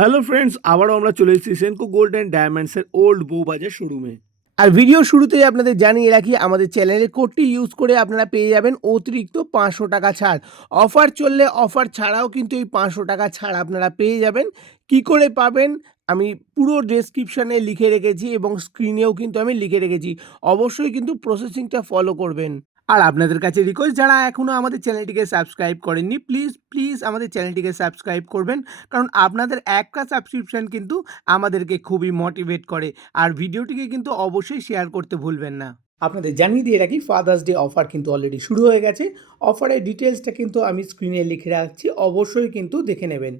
Hello friends আবারও আমরা চলে এসেছি সেনকো গোল্ড অ্যান্ড ডায়মন্ডসের ওল্ড বউ বাজার শোরুমে আর ভিডিও শুরুতেই আপনাদের জানিয়ে রাখি, আমাদের চ্যানেলের কোডটি ইউজ করে আপনারা পেয়ে যাবেন অতিরিক্ত পাঁচশো টাকা ছাড়। অফার চললে অফার ছাড়াও কিন্তু এই পাঁচশো টাকা ছাড় আপনারা পেয়ে যাবেন। কি করে পাবেন? আমি পুরো ডেসক্রিপশানে লিখে রেখেছি এবং স্ক্রিনেও কিন্তু আমি লিখে রেখেছি। অবশ্যই কিন্তু প্রসেসিংটা ফলো করবেন। আর আপনাদের কাছে রিকোয়েস্ট যারা এখনও আমাদের চ্যানেলটিকে সাবস্ক্রাইব করেননি প্লিজ প্লিজ আমাদের চ্যানেলটিকে সাবস্ক্রাইব করবেন। কারণ আপনাদের একটা সাবস্ক্রিপশন কিন্তু আমাদেরকে খুবই মোটিভেট করে। আর ভিডিওটিকে কিন্তু অবশ্যই শেয়ার করতে ভুলবেন না। আপনাদের জানিয়ে দিয়ে রাখি ফাদার্স ডে অফার কিন্তু অলরেডি শুরু হয়ে গেছে। অফারের ডিটেলসটা কিন্তু আমি স্ক্রিনে লিখে রাখছি। অবশ্যই কিন্তু দেখে নেবেন।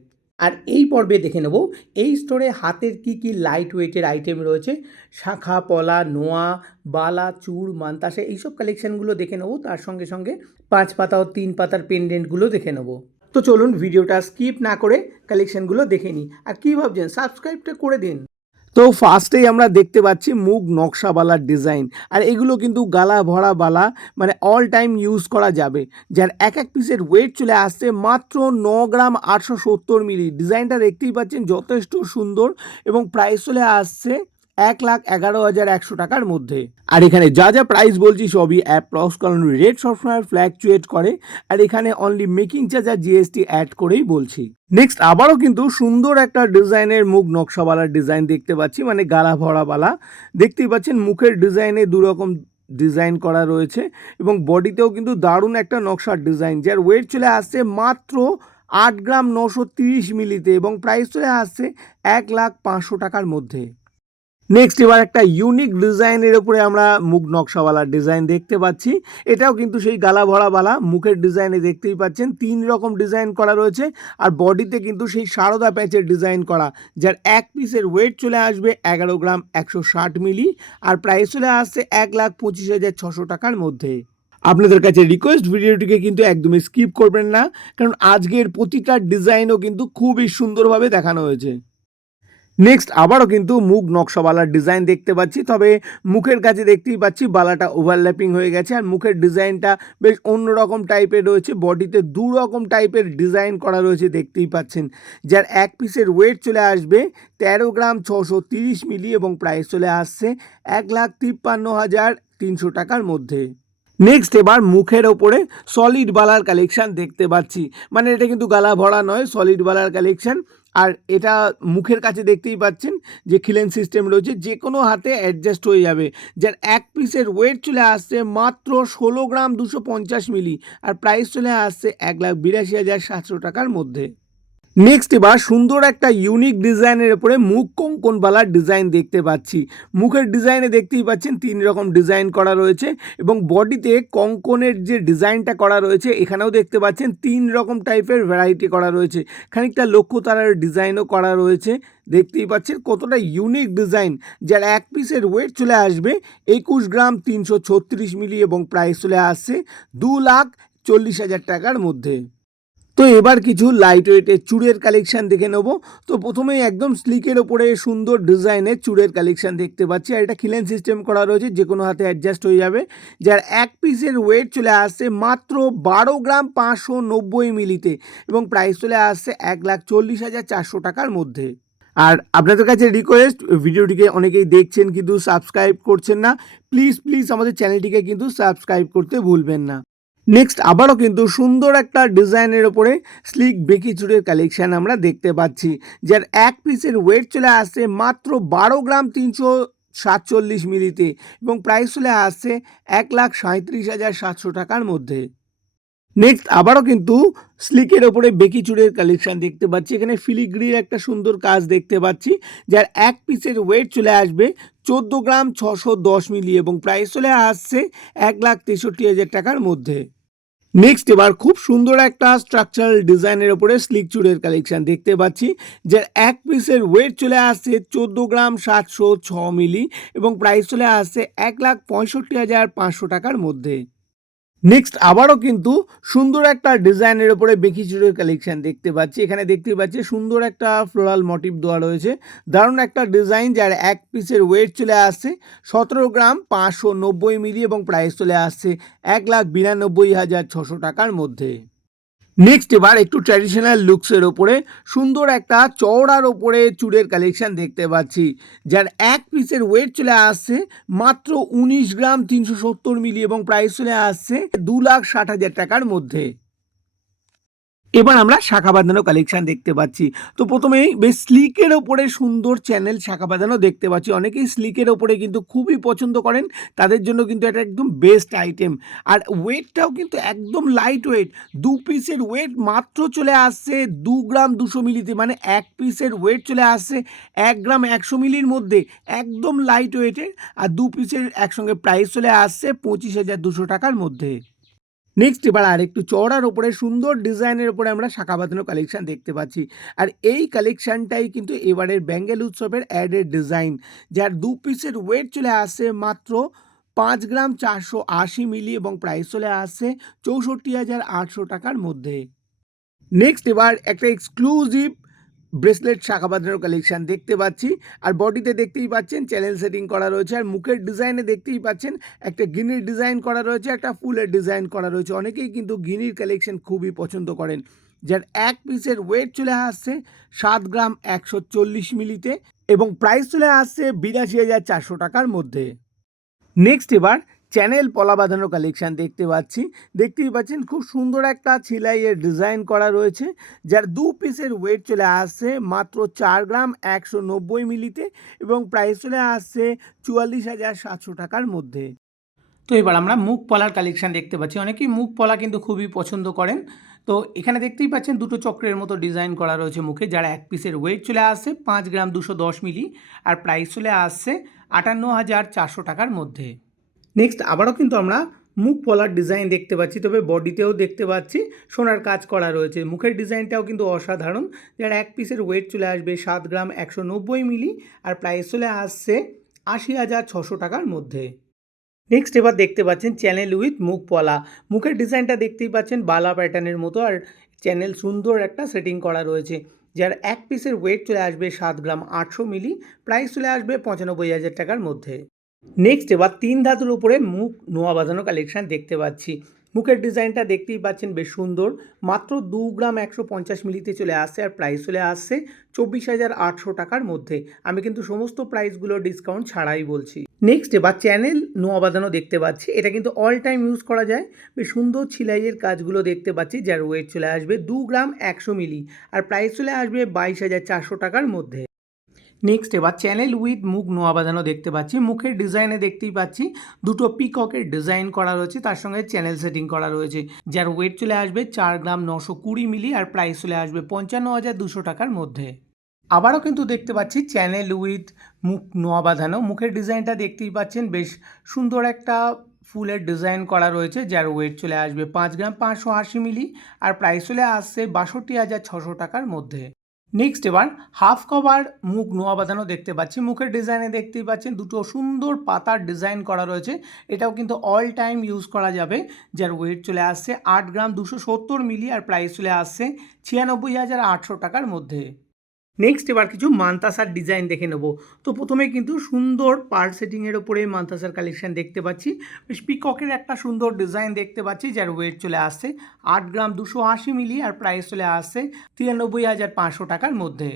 আর এই পর্বে দেখে নেব, এই স্টোরে হাতের কি কি লাইট ওয়েটের আইটেম রয়েছে? শাখা, পলা, নোয়া, বালা চূড় মান্তাসা, এইসব কালেকশানগুলো দেখে নেব, তার সঙ্গে সঙ্গে পাঁচ পাতা ও তিন পাতার পেন্ডেন্টগুলো দেখে নেব। তো চলুন ভিডিওটা স্কিপ না করে কালেকশানগুলো দেখে নিই। আর কী ভাবছেন? সাবস্ক্রাইবটা করে দিন। তো ফার্স্টেই আমরা দেখতে পাচ্ছি মুগ নকশাবালার ডিজাইন আর এগুলো কিন্তু গালা ভরা বালা মানে অল টাইম ইউজ করা যাবে। যার এক এক পিসের ওয়েট চলে আসছে মাত্র ন গ্রাম আটশো সত্তর মিলি ডিজাইনটা দেখতেই পাচ্ছেন যথেষ্ট সুন্দর এবং প্রাইস চলে আসছে এক লাখ এগারো হাজার একশো টাকার মধ্যে। আর এখানে যা যা প্রাইস বলছি সবই অ্যাপ্রক্স কারণ রেট সবসময় ফ্ল্যাকচুয়েট করে। আর এখানে অনলি মেকিং চার্জ আর জিএসটি অ্যাড করেই বলছি। নেক্সট আবারও কিন্তু সুন্দর একটা ডিজাইনের মুখ নকশাওয়ালার ডিজাইন দেখতে পাচ্ছি মানে গালা ভরাওয়ালা দেখতেই পাচ্ছেন মুখের ডিজাইনে দুরকম ডিজাইন করা রয়েছে এবং বডিতেও কিন্তু দারুণ একটা নকশার ডিজাইন যার ওয়েট চলে আসছে মাত্র আট গ্রাম নশো তিরিশ মিলিতে এবং প্রাইস চলে আসছে এক লাখ পাঁচশো টাকার মধ্যে। নেক্সট এবার একটা ইউনিক ডিজাইনের উপরে আমরা মুখ নকশাওয়ালা ডিজাইন দেখতে পাচ্ছি। এটাও কিন্তু সেই গালা ভরাওয়ালা মুখের ডিজাইনে দেখতেই পাচ্ছেন। তিন রকম ডিজাইন করা রয়েছে আর বডিতে কিন্তু সেই সারদা প্যাচের ডিজাইন করা, যার এক পিসের ওয়েট চলে আসবে এগারো গ্রাম একশো ষাট মিলি আর প্রাইস চলে আসছে এক লাখ পঁচিশ হাজার ছশো টাকার মধ্যে। আপনাদের কাছে রিকোয়েস্ট ভিডিওটিকে কিন্তু একদমই স্কিপ করবেন না, কারণ আজকের প্রতিটা ডিজাইনও কিন্তু খুবই সুন্দরভাবে দেখানো হয়েছে। নেক্সট আবারও কিন্তু মুখ নকশাওয়ালার ডিজাইন দেখতে পাচ্ছি। তবে মুখের কাছে দেখতেই পাচ্ছি, বালাটা ওভারল্যাপিং হয়ে গেছে আর মুখের ডিজাইনটা বেশ অন্যরকম টাইপের রয়েছে। বডিতে দু রকম টাইপের ডিজাইন করা রয়েছে, দেখতেই পাচ্ছেন। যার এক পিসের ওয়েট চলে আসবে তেরো গ্রাম ছশো তিরিশ মিলি এবং প্রাইস চলে আসছে এক লাখ তিপ্পান্ন হাজার তিনশো টাকার মধ্যে। নেক্সট এবার মুখের ওপরে সলিড বালার কালেকশন দেখতে পাচ্ছি। মানে এটা কিন্তু গালা ভরা নয় সলিড বালার কালেকশন আর এটা মুখের কাছে দেখতেই পাচ্ছেন যে খিলেন সিস্টেম রয়েছে, যে কোনো হাতে অ্যাডজাস্ট হয়ে যাবে। যার এক পিসের ওয়েট চলে আসছে মাত্র ষোলো গ্রাম দুশো পঞ্চাশ মিলি আর প্রাইস চলে আসছে এক লাখ বিরাশি হাজার সাতশো টাকার মধ্যে। নেক্সট এবার সুন্দর একটা ইউনিক ডিজাইনের উপরে মুখ কঙ্কনবালার ডিজাইন দেখতে পাচ্ছি। মুখের ডিজাইনে দেখতেই পাচ্ছেন তিন রকম ডিজাইন করা রয়েছে এবং বডিতে কঙ্কনের যে ডিজাইনটা করা রয়েছে, এখানেও দেখতে পাচ্ছেন তিন রকম টাইপের ভ্যারাইটি করা রয়েছে। খানিকটা লক্ষ্য তারার ডিজাইনও করা রয়েছে। দেখতেই পাচ্ছেন কতটা ইউনিক ডিজাইন যার এক পিসের ওয়েট চলে আসবে একুশ গ্রাম তিনশো ছত্রিশ মিলি এবং প্রাইস চলে আসছে দু লাখ চল্লিশ হাজার টাকার মধ্যে। তো এবার কিছু লাইট ওয়েটের চুড়ের কালেকশন দেখে নেব। তো প্রথমেই একদম স্লিকের ওপরে সুন্দর ডিজাইনের চুড়ের কালেকশান দেখতে পাচ্ছি। আর এটা খিলেন সিস্টেম করা রয়েছে, যে কোনো হাতে অ্যাডজাস্ট হয়ে যাবে। যার এক পিসের ওয়েট চলে আসছে মাত্র বারো গ্রাম পাঁচশো নব্বই মিলিতে এবং প্রাইস চলে আসছে এক লাখ চল্লিশ হাজার চারশো টাকার মধ্যে। আর আপনাদের কাছে রিকোয়েস্ট ভিডিওটিকে অনেকেই দেখছেন কিন্তু সাবস্ক্রাইব করছেন না। প্লিজ প্লিজ আমাদের চ্যানেলটিকে কিন্তু সাবস্ক্রাইব করতে ভুলবেন না। নেক্সট আবারও কিন্তু সুন্দর একটা ডিজাইনের ওপরে স্লিক বেকি চুড়ের কালেকশান আমরা দেখতে পাচ্ছি, যার এক পিসের ওয়েট চলে আসছে মাত্র বারো গ্রাম তিনশো সাতচল্লিশ মিলিতে এবং প্রাইস চলে আসছে এক লাখ সাঁত্রিশ হাজার সাতশো টাকার মধ্যে। নেক্সট আবারও কিন্তু স্লিকের ওপরে বেকি চুড়ের কালেকশন দেখতে পাচ্ছি, এখানে ফিলিগ্রির একটা সুন্দর কাজ দেখতে পাচ্ছি, যার এক পিসের ওয়েট চলে আসবে চোদ্দ গ্রাম ছশো দশ মিলি এবং প্রাইস চলে আসছে এক লাখ তেষট্টি হাজার টাকার মধ্যে। নেক্সট এবার খুব সুন্দর একটা স্ট্রাকচারাল ডিজাইনের ওপরে স্লিক চুড়ের কালেকশন দেখতে পাচ্ছি, যার এক পিসের ওয়েট চলে আসছে চোদ্দ গ্রাম সাতশো ছ মিলি এবং প্রাইস চলে আসছে এক লাখ পঁয়ষট্টি হাজার পাঁচশো টাকার মধ্যে। নেক্সট আবারও কিন্তু সুন্দর একটা ডিজাইনের ওপরে বেকি চুরের কালেকশন দেখতে পাচ্ছি। এখানে দেখতে পাচ্ছি সুন্দর একটা ফ্লোরাল মোটিভ দেওয়া রয়েছে। দারুণ একটা ডিজাইন যার এক পিসের ওয়েট চলে আসছে। সতেরো গ্রাম পাঁচশো নব্বই মিলি এবং প্রাইস চলে আসছে এক লাখ বিরানব্বই হাজার ছশো টাকার মধ্যে। নেক্সট এবার একটু ট্র্যাডিশনাল লুকসের ওপরে সুন্দর একটা চওড়ার ওপরে চুড়ের কালেকশান দেখতে পাচ্ছি, যার এক পিসের ওয়েট চলে আসছে মাত্র উনিশ গ্রাম তিনশো সত্তর মিলি এবং প্রাইস চলে আসছে দু লাখ ষাট হাজার টাকার মধ্যে। এবার আমরা শাখা বাঁধানো কালেকশন দেখতে পাচ্ছি। তো প্রথমেই বেশ স্লিকের ওপরে সুন্দর চ্যানেল শাখা বাঁধানো দেখতে পাচ্ছি। অনেকেই স্লিকের ওপরে কিন্তু খুবই পছন্দ করেন। তাদের জন্য কিন্তু এটা একদম বেস্ট আইটেম আর ওয়েটটাও কিন্তু একদম লাইট ওয়েট দু পিসের ওয়েট মাত্র চলে আসছে দু গ্রাম দুশো মিলিতে। মানে এক পিসের ওয়েট চলে আসছে এক গ্রাম একশো মিলির মধ্যে। একদম লাইট ওয়েটের আর দু পিসের একসঙ্গে প্রাইস চলে আসছে পঁচিশ হাজার দুশো টাকার মধ্যে। নেক্সট এবার আর একটু চওড়ার ওপরে সুন্দর ডিজাইনের ওপরে আমরা শাখা বাঁধানো কালেকশান দেখতে পাচ্ছি। আর এই কালেকশানটাই কিন্তু এবারের ব্যাঙ্গেল উৎসবের অ্যাডের ডিজাইন যার দু পিসের ওয়েট চলে আসে মাত্র পাঁচ গ্রাম চারশো আশি মিলি এবং প্রাইস চলে আসছে চৌষট্টি হাজার আটশো টাকার মধ্যে। নেক্সট এবার একটা এক্সক্লুসিভ ব্রেসলেট শাখা বাঁধানোর কালেকশন দেখতে পাচ্ছি। আর বডিতে দেখতেই পাচ্ছেন চ্যানেল সেটিং করা রয়েছে। আর মুখের ডিজাইনে দেখতেই পাচ্ছেন, একটা গিনির ডিজাইন করা রয়েছে, একটা ফুলের ডিজাইন করা রয়েছে। অনেকেই কিন্তু গিনির কালেকশন খুবই পছন্দ করেন। যার এক পিসের ওয়েট চলে আসছে সাত গ্রাম একশো চল্লিশ মিলিতে এবং প্রাইস চলে আসছে বিরাশি হাজার চারশো টাকার মধ্যে। নেক্সট এবার চ্যানেল পলা বাঁধানো কালেকশন দেখতে পাচ্ছি। দেখতেই পাচ্ছেন, খুব সুন্দর একটা ছিলাইয়ের ডিজাইন করা রয়েছে। যার দু পিসের ওয়েট চলে আসছে মাত্র চার গ্রাম একশো নব্বই মিলিতে এবং প্রাইস চলে আসছে চুয়াল্লিশ হাজার সাতশো টাকার মধ্যে। তো এবার আমরা মুখ পলার কালেকশন দেখতে পাচ্ছি। অনেকেই মুখ পলা কিন্তু খুবই পছন্দ করেন। তো এখানে দেখতেই পাচ্ছেন, দুটো চক্রের মতো ডিজাইন করা রয়েছে মুখে। যারা এক পিসের ওয়েট চলে আসছে পাঁচ গ্রাম দুশো দশ মিলি আর প্রাইস চলে আসছে আটান্ন হাজার চারশো টাকার মধ্যে। নেক্সট আবারও কিন্তু আমরা মুখ পলার ডিজাইন দেখতে পাচ্ছি, তবে বডিতেও দেখতে পাচ্ছি, সোনার কাজ করা রয়েছে। মুখের ডিজাইনটাও কিন্তু অসাধারণ। যার এক পিসের ওয়েট চলে আসবে সাত গ্রাম একশো নব্বই মিলি, আর প্রাইস চলে আসছে আশি হাজার ছশো টাকার মধ্যে। নেক্সট এবার দেখতে পাচ্ছেন চ্যানেল উইথ মুখ পলা। মুখের ডিজাইনটা দেখতেই পাচ্ছেন বালা প্যাটার্নের মতো, আর চ্যানেল সুন্দর একটা সেটিং করা রয়েছে। যার এক পিসের ওয়েট চলে আসবে সাত গ্রাম আটশো মিলি প্রাইস চলে আসবে পঁচানব্বই হাজার টাকার মধ্যে। নেক্সট এবার তিন ধাতুর উপরে মুখ নোয়া বাঁধানো কালেকশন দেখতে পাচ্ছি। মুখের ডিজাইনটা দেখতেই পাচ্ছেন বেশ সুন্দর। মাত্র দু গ্রাম একশো পঞ্চাশ মিলিতে চলে আসছে আর প্রাইস চলে আসছে চব্বিশ হাজার আটশো টাকার মধ্যে। আমি কিন্তু সমস্ত প্রাইসগুলো ডিসকাউন্ট ছাড়াই বলছি। নেক্সট এবার চ্যানেল নোয়া বাঁধানো দেখতে পাচ্ছি। এটা কিন্তু অল টাইম ইউজ করা যায়। বেশ সুন্দর ছিলাইয়ের কাজগুলো দেখতে পাচ্ছি। যার ওয়েট চলে আসবে দু গ্রাম একশো মিলি। আর প্রাইস চলে আসবে বাইশ হাজার চারশো টাকার মধ্যে। নেক্সট এবার চ্যানেল উইথ মুখ নোয়া বাঁধানো দেখতে পাচ্ছি। মুখের ডিজাইনে দেখতেই পাচ্ছি। দুটো পিককের ডিজাইন করা রয়েছে। তার সঙ্গে চ্যানেল সেটিং করা রয়েছে। যার ওয়েট চলে আসবে চার গ্রাম নশো কুড়ি মিলি আর প্রাইস চলে আসবে পঞ্চান্ন হাজার দুশো টাকার মধ্যে। আবারও কিন্তু দেখতে পাচ্ছি চ্যানেল উইথ মুখ নোয়া বাঁধানো মুখের ডিজাইনটা দেখতেই পাচ্ছেন। বেশ সুন্দর একটা ফুলের ডিজাইন করা রয়েছে। যার ওয়েট চলে আসবে পাঁচ গ্রাম পাঁচশো আশি মিলি আর প্রাইস চলে আসছে বাষট্টি হাজার ছশো টাকার মধ্যে। নেক্সট এবার হাফ কভার মুখ নোয়া বাঁধানো দেখতে পাচ্ছি। মুখের ডিজাইনে দেখতেই পাচ্ছেন, দুটো সুন্দর পাতার ডিজাইন করা রয়েছে। এটাও কিন্তু অল টাইম ইউজ করা যাবে। যার ওয়েট চলে আসছে আট গ্রাম দুশো সত্তর মিলি আর প্রাইস চলে আসছে ছিয়ানব্বই হাজার আটশো টাকার মধ্যে। নেক্সট এবার কিছু মান্তাসার ডিজাইন দেখে নেব। তো প্রথমে কিন্তু সুন্দর পার্ট সেটিংয়ের ওপরে মান্তাসার কালেকশান দেখতে পাচ্ছি। বেশ পিককের একটা সুন্দর ডিজাইন দেখতে পাচ্ছি, যার ওয়েট চলে আসছে আট গ্রাম দুশো আশি মিলি আর প্রাইস চলে আসছে তিরানব্বই হাজার পাঁচশো টাকার মধ্যে।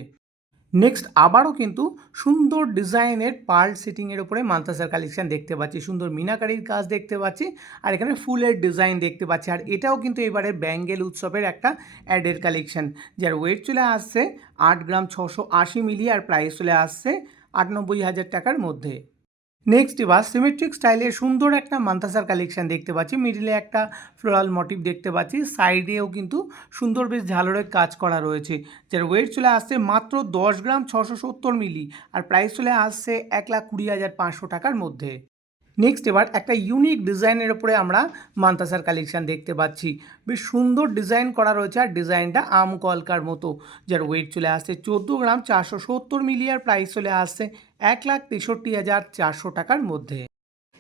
নেক্সট আবারও কিন্তু সুন্দর ডিজাইনের পার্ল সিটিংয়ের ওপরে মান্তাসার কালেকশান দেখতে পাচ্ছি। সুন্দর মিনাকারির কাজ দেখতে পাচ্ছি আর এখানে ফুলের ডিজাইন দেখতে পাচ্ছি। আর এটাও কিন্তু এবারে ব্যাঙ্গেল উৎসবের একটা অ্যাডের কালেকশান যার ওয়েট চলে আসছে আট গ্রাম ছশো আশি মিলি আর প্রাইস চলে আসছে আটানব্বই হাজার টাকার মধ্যে। নেক্সট এবার সিমেট্রিক স্টাইলে সুন্দর একটা মান্তাসার কালেকশান দেখতে পাচ্ছি। মিডিলে একটা ফ্লোরাল মোটিভ দেখতে পাচ্ছি। সাইডেও কিন্তু সুন্দর বেশ ঝালরের কাজ করা রয়েছে। যার ওয়েট চলে আসছে মাত্র দশ গ্রাম ছশো সত্তর মিলি আর প্রাইস চলে আসছে এক লাখ কুড়ি হাজার পাঁচশো টাকার মধ্যে। নেক্সট এবার একটা ইউনিক ডিজাইনের ওপরে আমরা মান্তাসার কালেকশন দেখতে পাচ্ছি। বেশ সুন্দর ডিজাইন করা রয়েছে আর ডিজাইনটা আম কলকার মতো। যার ওয়েট চলে আসছে চোদ্দ গ্রাম চারশো সত্তর মিলিয়ার প্রাইস চলে আসছে এক লাখ তেষট্টি হাজার চারশো টাকার মধ্যে।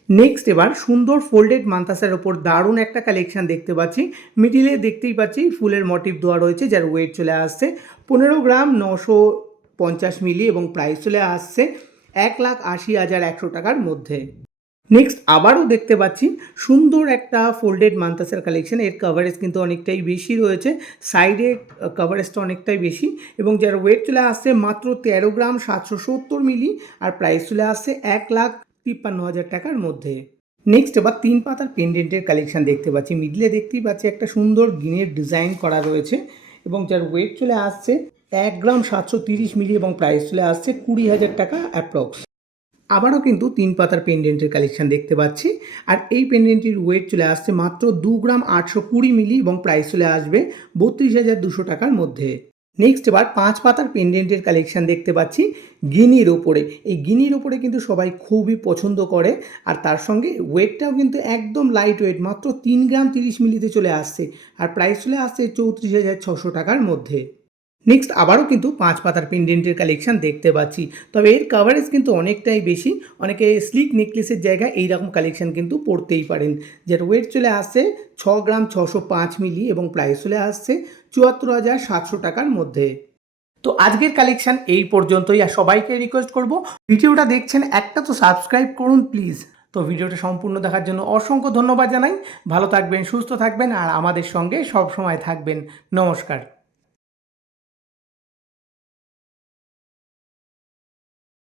নেক্সট এবার সুন্দর ফোল্ডেড মান্তাসের ওপর দারুণ একটা কালেকশন দেখতে পাচ্ছি। মিডিলে দেখতেই পাচ্ছি ফুলের মোটিভ দেওয়া রয়েছে, যার ওয়েট চলে আসছে পনেরো গ্রাম নশো পঞ্চাশ মিলি এবং প্রাইস চলে আসছে এক লাখ আশি হাজার একশো টাকার মধ্যে। নেক্সট আবারও দেখতে পাচ্ছি সুন্দর একটা ফোল্ডেড মান্তাসের কালেকশন এর কভারেজ কিন্তু অনেকটাই বেশি রয়েছে সাইডে কভারেজটা অনেকটাই বেশি এবং যার ওয়েট চলে আসছে মাত্র তেরো গ্রাম সাতশো সত্তর মিলি আর প্রাইস চলে আসছে এক লাখ তিপ্পান্ন হাজার টাকার মধ্যে। নেক্সট এবার তিন পাতার পেন্ডেন্টের কালেকশন দেখতে পাচ্ছি। মিডলে দেখতেই পাচ্ছি একটা সুন্দর গিনের ডিজাইন করা রয়েছে এবং যার ওয়েট চলে আসছে এক গ্রাম সাতশো তিরিশ মিলি এবং প্রাইস চলে আসছে কুড়ি হাজার টাকা অ্যাপ্রক্স আবারও কিন্তু তিন পাতার পেন্ডেন্টের কালেকশন দেখতে পাচ্ছি। আর এই পেন্ডেন্টটির ওয়েট চলে আসছে মাত্র দু গ্রাম আটশো কুড়ি মিলি এবং প্রাইস চলে আসবে বত্রিশ হাজার দুশো টাকার মধ্যে। নেক্সট এবার পাঁচ পাতার পেন্ডেন্টের কালেকশন দেখতে পাচ্ছি গিনির ওপরে। এই গিনির ওপরে কিন্তু সবাই খুবই পছন্দ করে আর তার সঙ্গে ওয়েটটাও কিন্তু একদম লাইট ওয়েট মাত্র তিন গ্রাম তিরিশ মিলিতে চলে আসছে। আর প্রাইস চলে আসছে চৌত্রিশ হাজার ছশো টাকার মধ্যে। নেক্সট আবারও কিন্তু পাঁচ পাতার পেন্ডেন্টের কালেকশন দেখতে পাচ্ছি। তবে এর কাভারেজ কিন্তু অনেকটাই বেশি। অনেকে স্লিক নেকলেসের জায়গায় এইরকম কালেকশন কিন্তু পড়তেই পারেন। যার ওয়েট চলে আসছে ছ গ্রাম ছশো পাঁচ মিলি এবং প্রাইস চলে আসছে চুয়াত্তর হাজার সাতশো টাকার মধ্যে। তো আজকের কালেকশন এই পর্যন্তই। আর সবাইকে রিকোয়েস্ট করব, ভিডিওটা দেখছেন একটা তো সাবস্ক্রাইব করুন প্লিজ তো ভিডিওটা সম্পূর্ণ দেখার জন্য অসংখ্য ধন্যবাদ জানাই। ভালো থাকবেন, সুস্থ থাকবেন, আর আমাদের সঙ্গে সব সময় থাকবেন। নমস্কার।